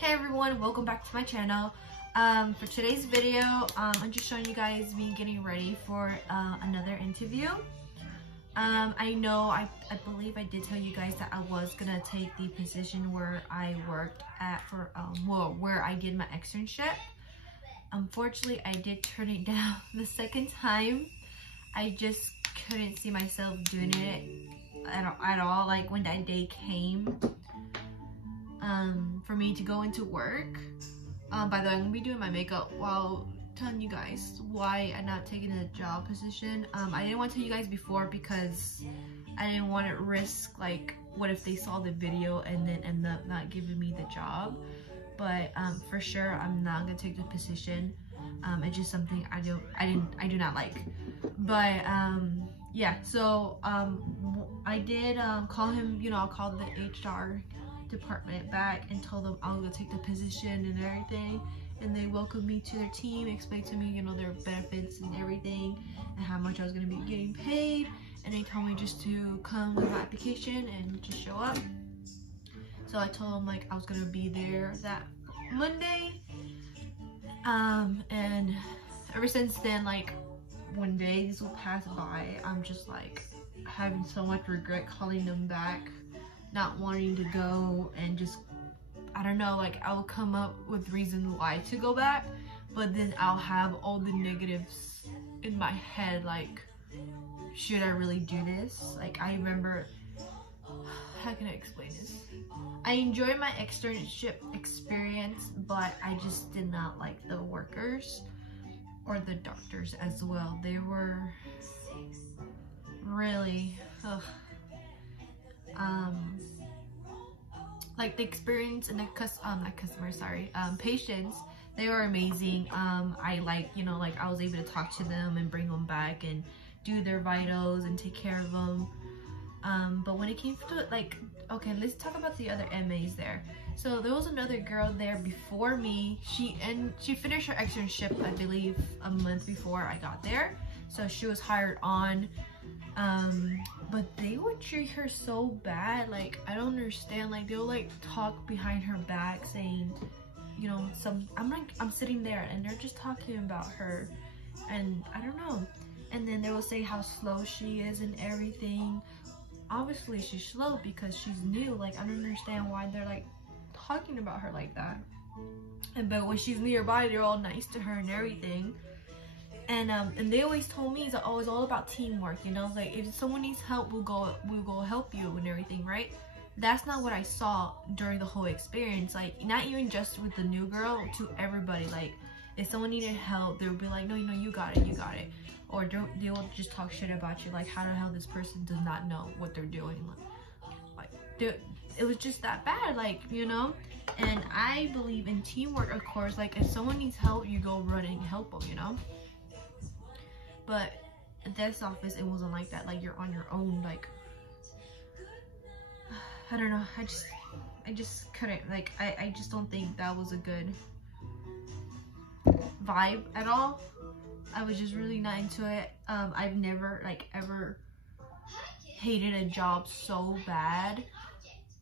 Hey everyone, welcome back to my channel. For today's video, I'm just showing you guys me getting ready for another interview. I know, I believe I did tell you guys that I was gonna take the position where I worked at for, where I did my externship. Unfortunately, I did turn it down the second time. I just couldn't see myself doing it at all. Like when that day came, for me to go into work. By the way, I'm gonna be doing my makeup while telling you guys why I'm not taking a job position. I didn't want to tell you guys before because I didn't want to risk, like, what if they saw the video and then end up not giving me the job. But for sure, I'm not gonna take the position. It's just something I do not like. But yeah, so I did call him. You know, I called the HR department back and told them I was gonna take the position and everything, and they welcomed me to their team, explained to me, you know, their benefits and everything and how much I was gonna be getting paid, and they told me just to come with my application and just show up. So I told them like I was gonna be there that Monday, and ever since then, like, when days will pass by, I'm just like having so much regret calling them back, not wanting to go, and just, I don't know, like, I'll come up with reasons why to go back, but then I'll have all the negatives in my head, like, should I really do this? Like, I remember, how can I explain this? I enjoyed my externship experience, but I just did not like the workers or the doctors as well. They were really, like, the experience and the patients, they were amazing. I like, you know, like, I was able to talk to them and bring them back and do their vitals and take care of them. But when it came to, like, okay, let's talk about the other MAs there. So there was another girl there before me. She finished her externship, I believe, a month before I got there. So she was hired on. But they would treat her so bad. Like, I don't understand. Like, they'll like talk behind her back saying, you know, I'm sitting there and they're just talking about her, and I don't know. And then they will say how slow she is and everything. Obviously she's slow because she's new. Like, I don't understand why they're like talking about her like that. But when she's nearby, they're all nice to her and everything. And they always told me that, oh, it's all about teamwork, you know, like, if someone needs help, we'll go help you and everything, right? That's not what I saw during the whole experience. Like, not even just with the new girl, to everybody. Like, if someone needed help, they would be like, no, you got it, or they will just talk shit about you, like, how the hell this person does not know what they're doing. Like it was just that bad, like, you know. And I believe in teamwork, of course. Like, if someone needs help, you go run and help them, you know. But at this office, it wasn't like that. Like, you're on your own. Like, I don't know. I just couldn't. Like, I just don't think that was a good vibe at all. I was just really not into it. I've never, like, ever hated a job so bad.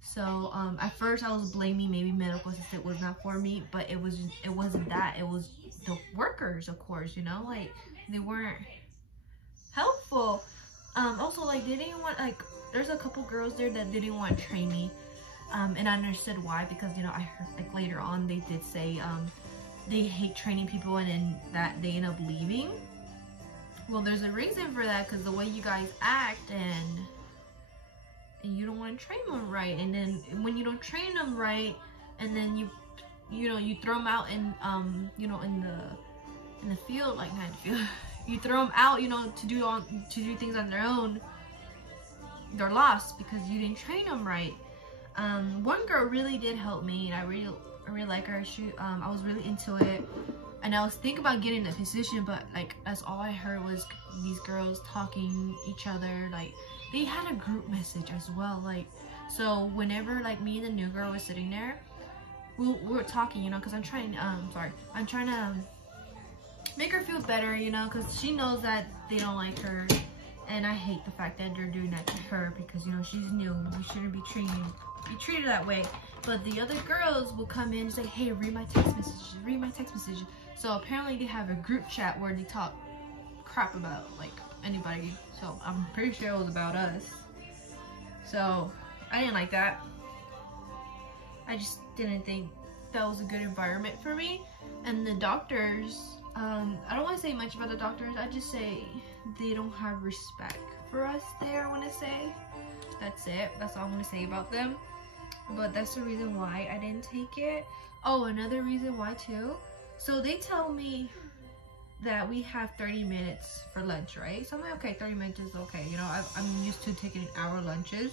So at first I was blaming maybe medical assistant was not for me, but it wasn't that. It was the workers, of course, you know. Like, they weren't helpful. Also, like, they didn't want, like, there's a couple girls there that didn't want to train me, and I understood why, because, you know, I heard, like, later on they did say they hate training people, and then that they end up leaving. Well, there's a reason for that, because the way you guys act, and you don't want to train them right, and then when you don't train them right, and then you know, you throw them out in you know, in the field, like, not in the field. You throw them out, you know, to do things on their own, they're lost because you didn't train them right. One girl really did help me, and I really like her. I was really into it, and I was thinking about getting a position, but, like, that's all I heard was these girls talking each other. Like, they had a group message as well. Like, so whenever, like, me and the new girl was sitting there, we were talking, you know, because I'm trying to make her feel better, you know, because she knows that they don't like her, And I hate the fact that they're doing that to her because, you know, she's new. We shouldn't be treated that way. But the other girls will come in and say, hey, read my text messages, read my text messages. So apparently they have a group chat where they talk crap about like anybody. So I'm pretty sure it was about us. So I didn't like that. I just didn't think that was a good environment for me. And the doctors, I don't want to say much about the doctors. I just say they don't have respect for us there, I want to say. That's it. That's all I'm going to say about them. But that's the reason why I didn't take it. Oh, another reason why too. So they tell me that we have 30 minutes for lunch, right? So I'm like, okay, 30 minutes is okay. You know, I'm used to taking hour lunches.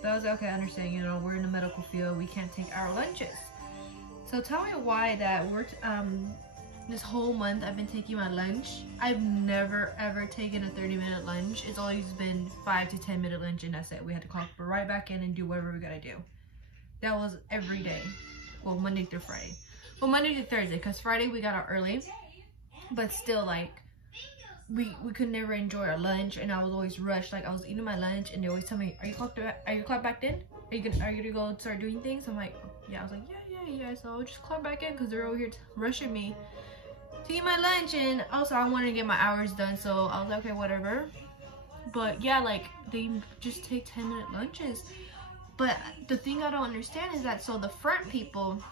But I was like, okay, I understand, you know, we're in the medical field. We can't take hour lunches. So tell me why that we're, this whole month I've been taking my lunch. I've never ever taken a 30-minute lunch. It's always been 5 to 10 minute lunch and that's it. We had to clock right back in and do whatever we gotta do. That was every day. Well, Monday through Friday. Well, Monday to Thursday, because Friday we got out early. But still, like, we could never enjoy our lunch and I was always rushed. Like, I was eating my lunch and they always tell me, are you clocked back in? Are you gonna go start doing things? I'm like, yeah. I was like, yeah. So I'll just clock back in because they're over here rushing me to eat my lunch, and also I wanted to get my hours done, so I was like, okay, whatever. But yeah, like, they just take 10-minute lunches. But the thing I don't understand is that, so the front people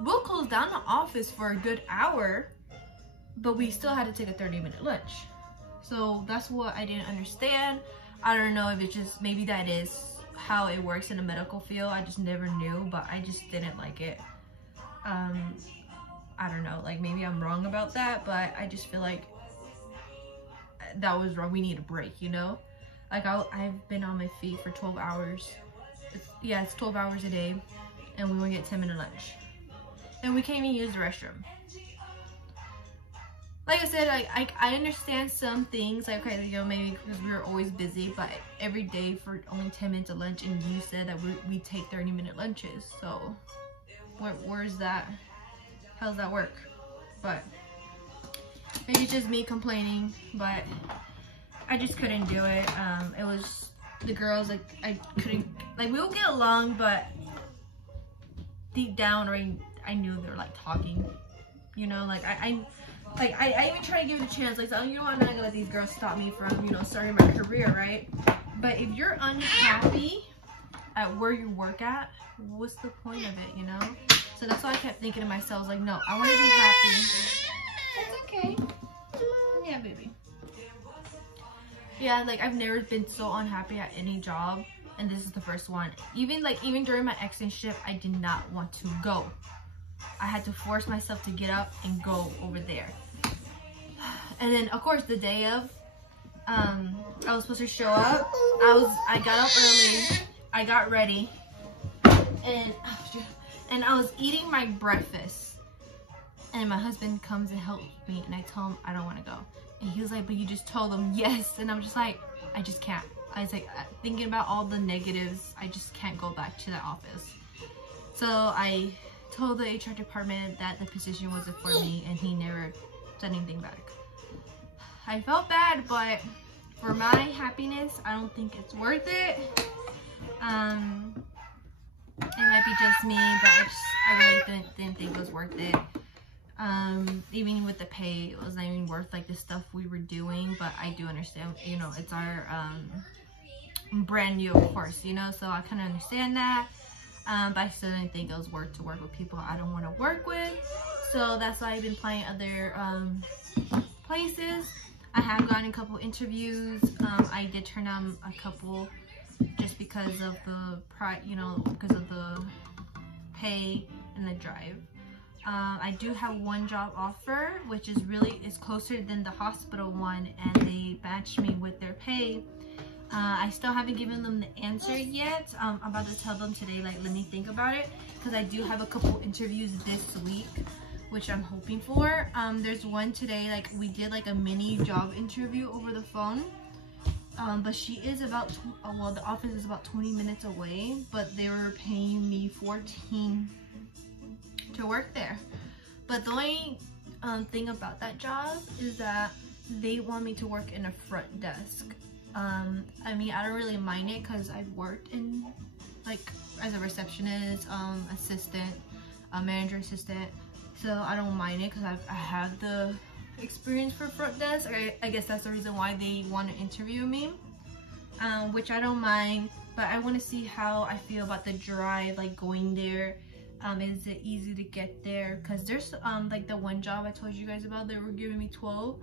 will close down the office for a good hour, but we still had to take a 30-minute lunch. So that's what I didn't understand. I don't know if it's just, maybe that is how it works in the medical field. I just never knew, but I just didn't like it. I don't know, like, maybe I'm wrong about that, but I just feel like that was wrong. We need a break, you know? Like, I've been on my feet for 12 hours. It's 12 hours a day, and we only get 10-minute lunch. And we can't even use the restroom. Like I said, I understand some things, like, okay, you know, maybe because we were always busy, but every day for only 10 minutes of lunch, and you said that we take 30-minute lunches, so where's that? How does that work? But maybe it's just me complaining, but I just couldn't do it. It was the girls, like, I couldn't, like, we will get along, but deep down, I knew they were like talking, you know, like I even try to give it a chance, like, so, you know what, I'm not gonna let these girls stop me from, you know, starting my career, right? But if you're unhappy at where you work at, what's the point of it, you know? So that's why I kept thinking to myself, like, no, I want to be happy. It's okay. Yeah, baby. Yeah, like, I've never been so unhappy at any job, and this is the first one. Even during my externship, I did not want to go. I had to force myself to get up and go over there. And then, of course, the day of, I was supposed to show up. I got up early. I got ready, and I was eating my breakfast, and my husband comes and helps me, and I tell him I don't want to go, and he was like, but you just told them yes. And I'm just like, I just can't. I was like, thinking about all the negatives, I just can't go back to the office. So I told the HR department that the position wasn't for me, and he never said anything back. I felt bad, but for my happiness, I don't think it's worth it. It might be just me, but I really didn't think it was worth it. Even with the pay, it wasn't even worth, like, the stuff we were doing, but I do understand, you know, it's our brand new, of course, you know, so I kind of understand that. But I still didn't think it was worth to work with people I don't want to work with. So that's why I've been applying other places. I have gotten a couple interviews. I did turn down a couple just because of the because of the pay and the drive. I do have one job offer, which is closer than the hospital one, and they matched me with their pay. I still haven't given them the answer yet. I'm about to tell them today, like, let me think about it, because I do have a couple interviews this week, which I'm hoping for. There's one today, like, we did like a mini job interview over the phone, but she is about, well, the office is about 20 minutes away, but they were paying me $14 to work there. But the only thing about that job is that they want me to work in a front desk. I mean, I don't really mind it because I've worked in like as a receptionist, assistant, manager assistant, so I don't mind it because I have the experience for front desk. I guess that's the reason why they want to interview me, which I don't mind, but I want to see how I feel about the drive, like going there. Is it easy to get there? Because there's like the one job I told you guys about, they were giving me 12.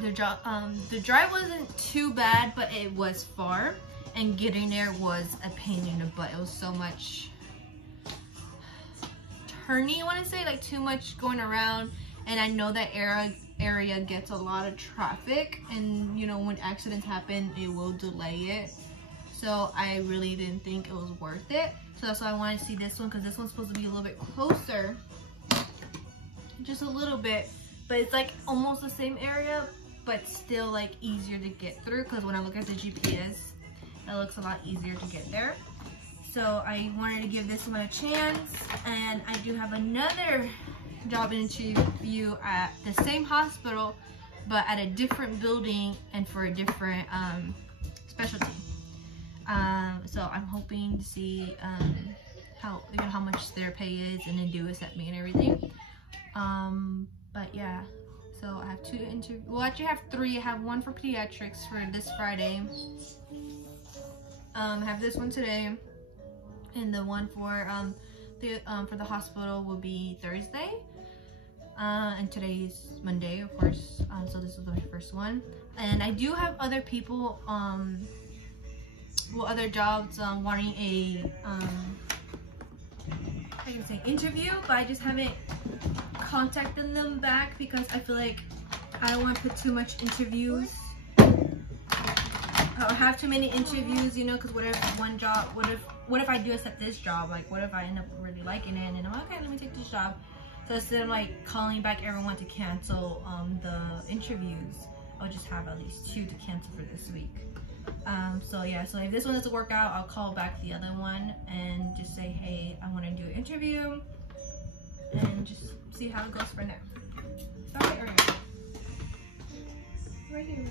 The drive wasn't too bad, but it was far, and getting there was a pain in the butt. It was so much turning, I want to say, like too much going around, and I know that area gets a lot of traffic, and you know, when accidents happen, it will delay it. So I really didn't think it was worth it. So that's why I wanted to see this one, because this one's supposed to be a little bit closer, just a little bit, but it's like almost the same area, but still like easier to get through, because when I look at the GPS, it looks a lot easier to get there. So I wanted to give this one a chance, and I do have another job interview at the same hospital, but at a different building and for a different specialty. So I'm hoping to see how much their pay is, and then do accept me and everything. But yeah, so I have 2 interviews. Well, actually I have 3. I have one for pediatrics for this Friday. I have this one today, and the one for the hospital will be Thursday. And today's Monday, of course. So this is the first one, and I do have other people, other jobs wanting a I can say interview, but I just haven't contacted them back because I feel like I don't want to put too much interviews or have too many interviews, you know, because what if one job, what if I do accept this job, like what if I end up really liking it, and I'm like, okay, let me take this job. So instead of like calling back everyone to cancel the interviews, I'll just have at least 2 to cancel for this week. So yeah, so if this one doesn't work out, I'll call back the other one and just say, hey, I want to do an interview, and just see how it goes for now. Sorry, right here.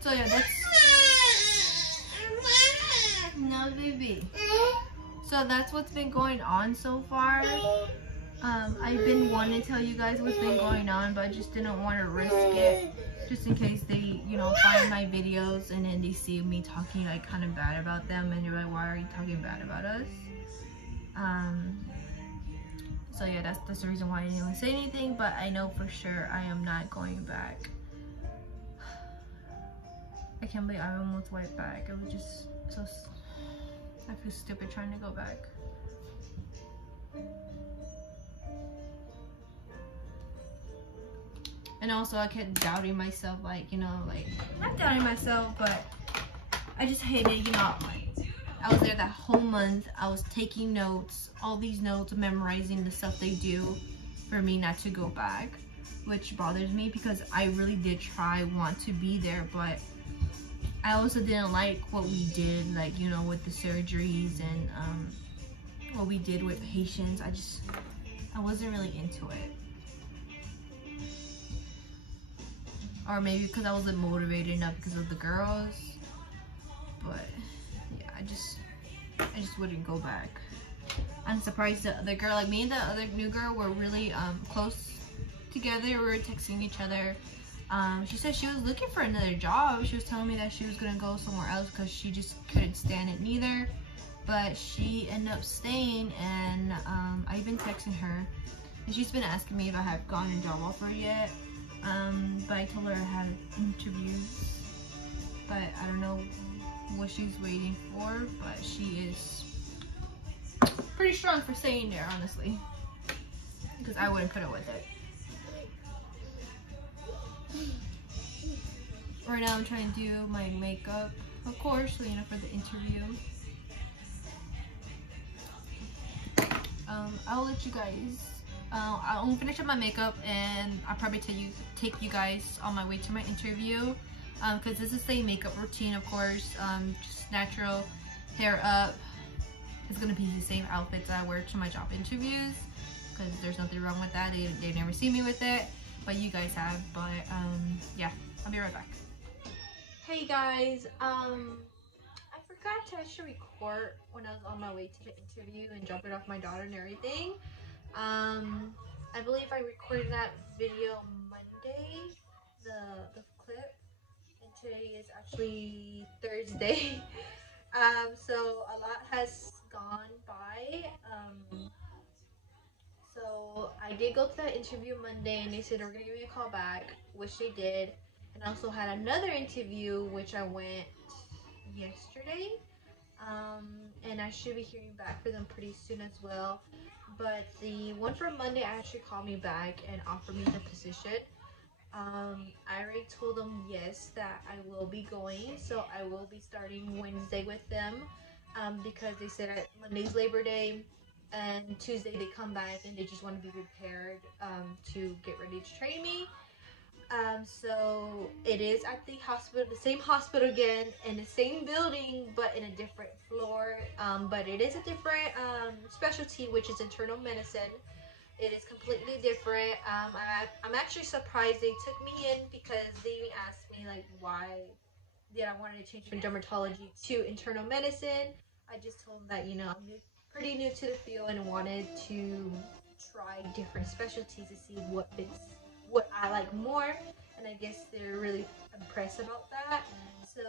So yeah, that's no baby. So that's what's been going on so far. I've been wanting to tell you guys what's been going on, but I just didn't want to risk it, just in case they, you know, find my videos and then they see me talking like kind of bad about them, and they're like, why are you talking bad about us? So yeah, that's the reason why I didn't even say anything, but I know for sure I am not going back. I can't believe I almost went back. It was just so, I feel stupid trying to go back. And also I kept doubting myself, like, you know, like, not doubting myself, but I just hated, you know, like, I was there that whole month. I was taking notes, all these notes, memorizing the stuff they do for me not to go back, which bothers me because I really did want to be there, but I also didn't like what we did, like, you know, with the surgeries and what we did with patients. I wasn't really into it. Or maybe because I wasn't motivated enough because of the girls. But yeah, I just wouldn't go back. I'm surprised the other girl, like me and the other new girl, were really close together. We were texting each other. She said she was looking for another job. She was telling me that she was gonna go somewhere else because she just couldn't stand it neither. But she ended up staying, and I've been texting her, and she's been asking me if I have gotten a job offer yet. But I told her I had interviews, but I don't know what she's waiting for. But she is pretty strong for staying there, honestly, because I wouldn't put up with it. Right now I'm trying to do my makeup, of course, so, you know, for the interview. I'll let you guys, I'll finish up my makeup, and I'll probably take you guys on my way to my interview, because this is the makeup routine, of course, just natural, hair up. It's gonna be the same outfits I wear to my job interviews, because there's nothing wrong with that. They never see me with it, but you guys have. But yeah, I'll be right back. Hey guys, I forgot to actually record when I was on my way to the interview and dropping off my daughter and everything. I believe I recorded that video Monday, the clip, and today is actually Thursday. So a lot has gone by. So I did go to that interview Monday, and they said they were gonna give me a call back, which they did. And I also had another interview, which I went yesterday. And I should be hearing back for them pretty soon as well. But the one for Monday actually called me back and offered me the position. I already told them yes, that I will be going, so I will be starting Wednesday with them, because they said that Monday's Labor Day and Tuesday they come back and they just want to be prepared to get ready to train me. So it is at the hospital, the same hospital again, in the same building, but in a different floor. But it is a different specialty, which is internal medicine. It is completely different. I'm actually surprised they took me in, because they even asked me like why did I wanted to change from dermatology to internal medicine. I just told them that, you know, I'm pretty new to the field and wanted to try different specialties to see what fits what I like more, and I guess they're really impressed about that. So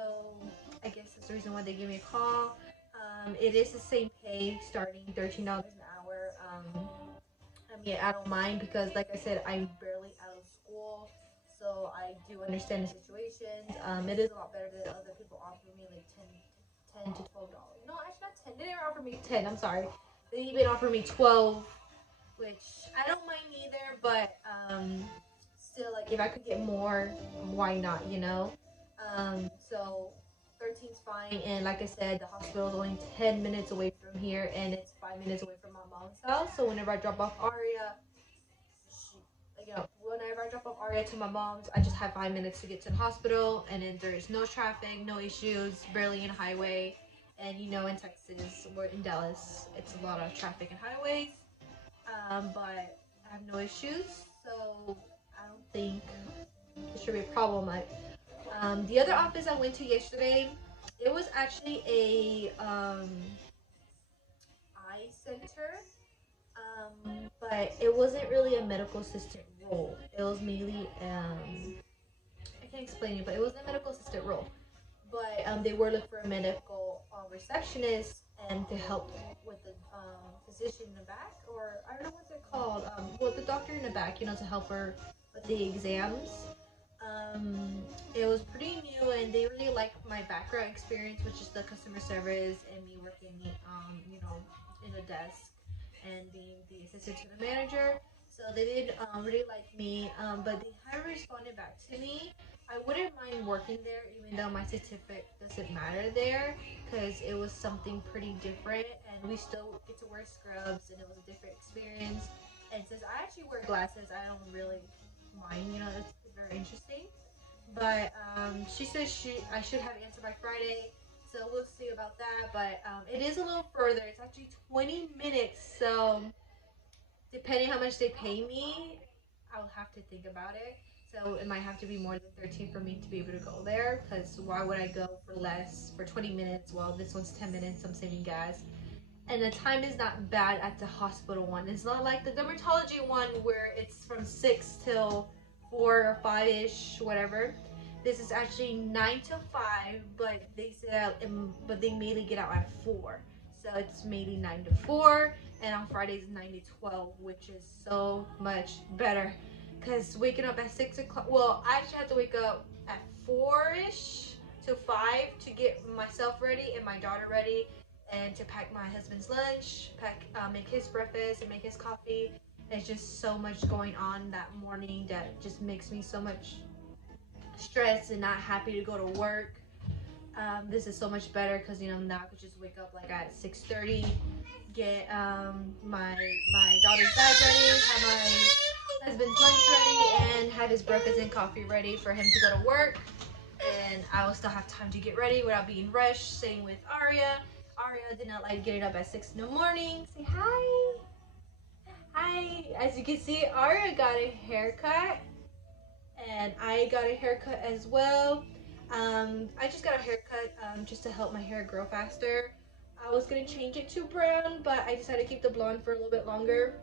I guess that's the reason why they gave me a call. It is the same pay, starting $13 an hour. I mean, I don't mind, because like I said, I'm barely out of school, so I do understand the situations. It is a lot better than other people offering me like $10 to $12. No, actually not 10. They didn't offer me 10. I'm sorry. They even offered me 12, which I don't mind either, but still, like, if I could get more, why not, you know? So 13's fine, and like I said, the hospital is only 10 minutes away from here, and it's 5 minutes away from my mom's house. So whenever I drop off Aria, whenever I drop off Aria to my mom's, I just have 5 minutes to get to the hospital, and then there's no traffic, no issues, barely in highway. And you know, in Texas, we're in Dallas, it's a lot of traffic and highways. But I have no issues, so I don't think it should be a problem. The other office I went to yesterday, it was actually a eye center, but it wasn't really a medical assistant role. It was mainly I can't explain it, but it was a medical assistant role. But they were looking for a medical receptionist and to help with the physician in the back, or I don't know what they're called. Well, the doctor in the back, you know, to help her with the exams. It was pretty new, and they really liked my background experience, which is the customer service and me working, you know, in a desk and being the assistant to the manager. So they did really like me, but they haven't responded back to me. I wouldn't mind working there, even though my certificate doesn't matter there, because it was something pretty different, and we still get to wear scrubs, and it was a different experience. And since I actually wear glasses, I don't really mind, you know, it's very interesting. But she says I should have an answer by Friday, so we'll see about that. But it is a little further. It's actually 20 minutes, so depending how much they pay me, I'll have to think about it. So it might have to be more than 13 for me to be able to go there, because why would I go for less for 20 minutes while this one's 10 minutes, I'm saving gas. And the time is not bad at the hospital one. It's not like the dermatology one where it's from 6 till 4 or 5-ish, whatever. This is actually 9 to 5, but they said, but they mainly get out at 4. So it's maybe 9 to 4, and on Fridays 9 to 12, which is so much better. Because waking up at 6 o'clock, well, I actually have to wake up at 4-ish to 5 to get myself ready and my daughter ready, and to pack my husband's lunch, make his breakfast and make his coffee. There's just so much going on that morning that just makes me so much stressed and not happy to go to work. This is so much better, because, you know, now I could just wake up like at 6:30, get my daughter's bag ready, have my husband's lunch ready, and have his breakfast and coffee ready for him to go to work. And I will still have time to get ready without being rushed. Same with Aria. Aria did not like getting up at 6 in the morning. Say hi. Hi. Hi! As you can see, Aria got a haircut. And I got a haircut as well. I just got a haircut just to help my hair grow faster. I was going to change it to brown, but I decided to keep the blonde for a little bit longer.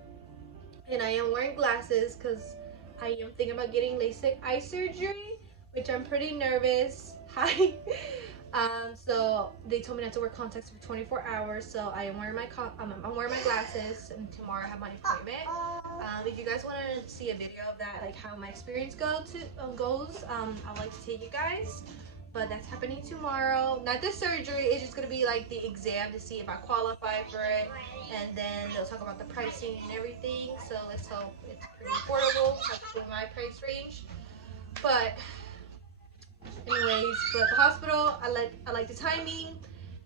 And I am wearing glasses because I am thinking about getting LASIK eye surgery, which I'm pretty nervous. Hi! So they told me not to wear contacts for 24 hours, so I am wearing I'm wearing my glasses, and tomorrow I have my appointment. If you guys want to see a video of that, like how my experience goes, I'd like to take you guys. But that's happening tomorrow. Not the surgery, it's just gonna be like the exam to see if I qualify for it, and then they'll talk about the pricing and everything. So let's hope it's pretty affordable, like in my price range. But anyways, but the hospital, I like the timing.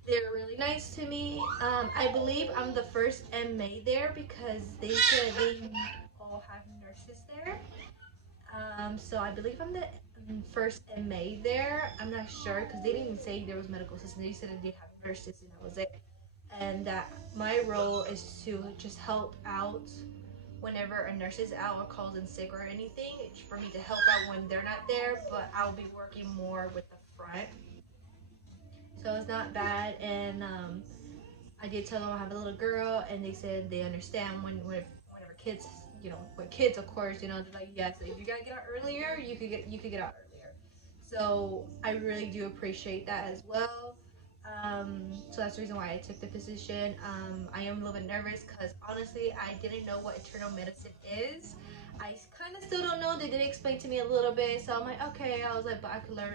They're really nice to me. I believe I'm the first MA there because they said they all have nurses there. So I believe I'm the first MA there. I'm not sure because they didn't even say there was medical assistants. They said that they have nurses and that was it. And that my role is to just help out whenever a nurse is out or calls in sick or anything. It's for me to help out when they're not there, but I'll be working more with the front. So it's not bad. And I did tell them I have a little girl, and they said they understand whenever kids, you know, with kids, of course, you know, they're like, yes, if you gotta get out earlier, you could get out earlier. So I really do appreciate that as well. So that's the reason why I took the position. I am a little bit nervous because honestly, I didn't know what internal medicine is. I kind of still don't know. They did explain to me a little bit, so I'm like, okay. I was like, but I could learn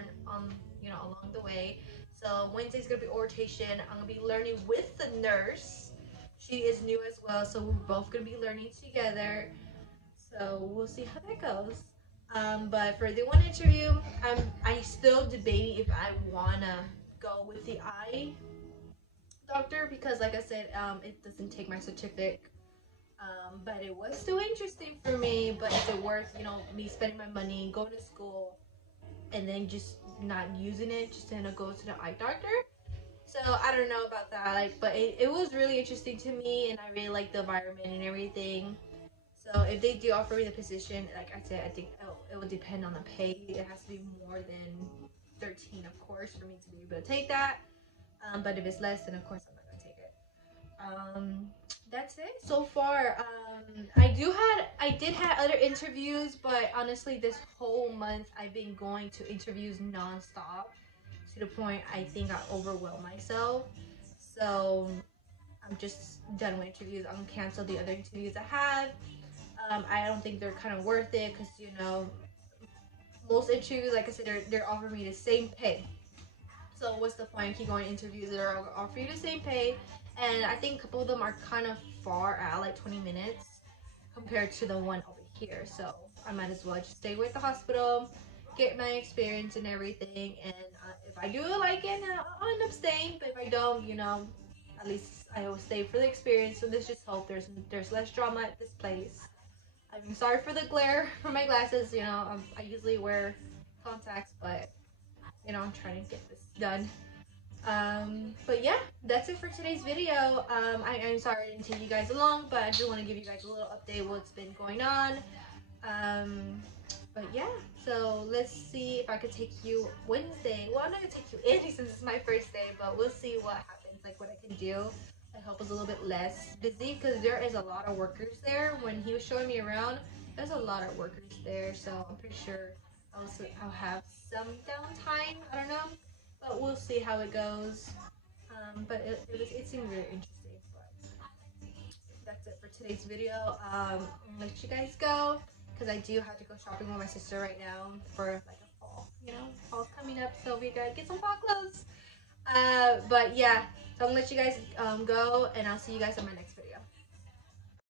you know, along the way. So Wednesday's gonna be orientation. I'm gonna be learning with the nurse. She is new as well, so we're both gonna be learning together. So we'll see how that goes. But for the one interview, I still debating if I wanna go with the eye doctor because, like I said, it doesn't take my certificate. But it was still interesting for me. But is it worth, you know, me spending my money, going to school, and then just not using it just to go to the eye doctor? So I don't know about that. Like, but it was really interesting to me, and I really like the environment and everything. So if they do offer me the position, like I said, I think it will depend on the pay. It has to be more than 13, of course, for me to be able to take that. But if it's less, then of course I'm not gonna take it. That's it so far. I did have other interviews, but honestly, this whole month I've been going to interviews nonstop to the point I think I overwhelmed myself. So I'm just done with interviews. I'm gonna cancel the other interviews I have. I don't think they're kind of worth it because, you know, most interviews, like I said, they're offering me the same pay. So what's the point? Keep going to interviews that are offering you the same pay, and I think a couple of them are kind of far out, like 20 minutes compared to the one over here. So I might as well just stay with the hospital, get my experience and everything, and if I do like it, I'll end up staying. But if I don't, you know, at least I will stay for the experience. So let's just hope there's less drama at this place. I'm sorry for the glare from my glasses. You know, I usually wear contacts, but you know, I'm trying to get this done. But yeah, that's it for today's video. I'm sorry I didn't take you guys along, but I just want to give you guys a little update what's been going on. But yeah, so let's see if I could take you Wednesday. Well, I'm not gonna take you in since it's my first day, but we'll see what happens, like what I can do. I hope it's a little bit less busy because there is a lot of workers there. When he was showing me around, there's a lot of workers there, so I'm pretty sure I'll have some downtime. I don't know, but we'll see how it goes. But it seemed really interesting. But that's it for today's video. I'm gonna let you guys go because I do have to go shopping with my sister right now for like a fall. You know, fall's coming up, so we gotta get some fall clothes. But yeah, so I'm gonna let you guys go, and I'll see you guys in my next video.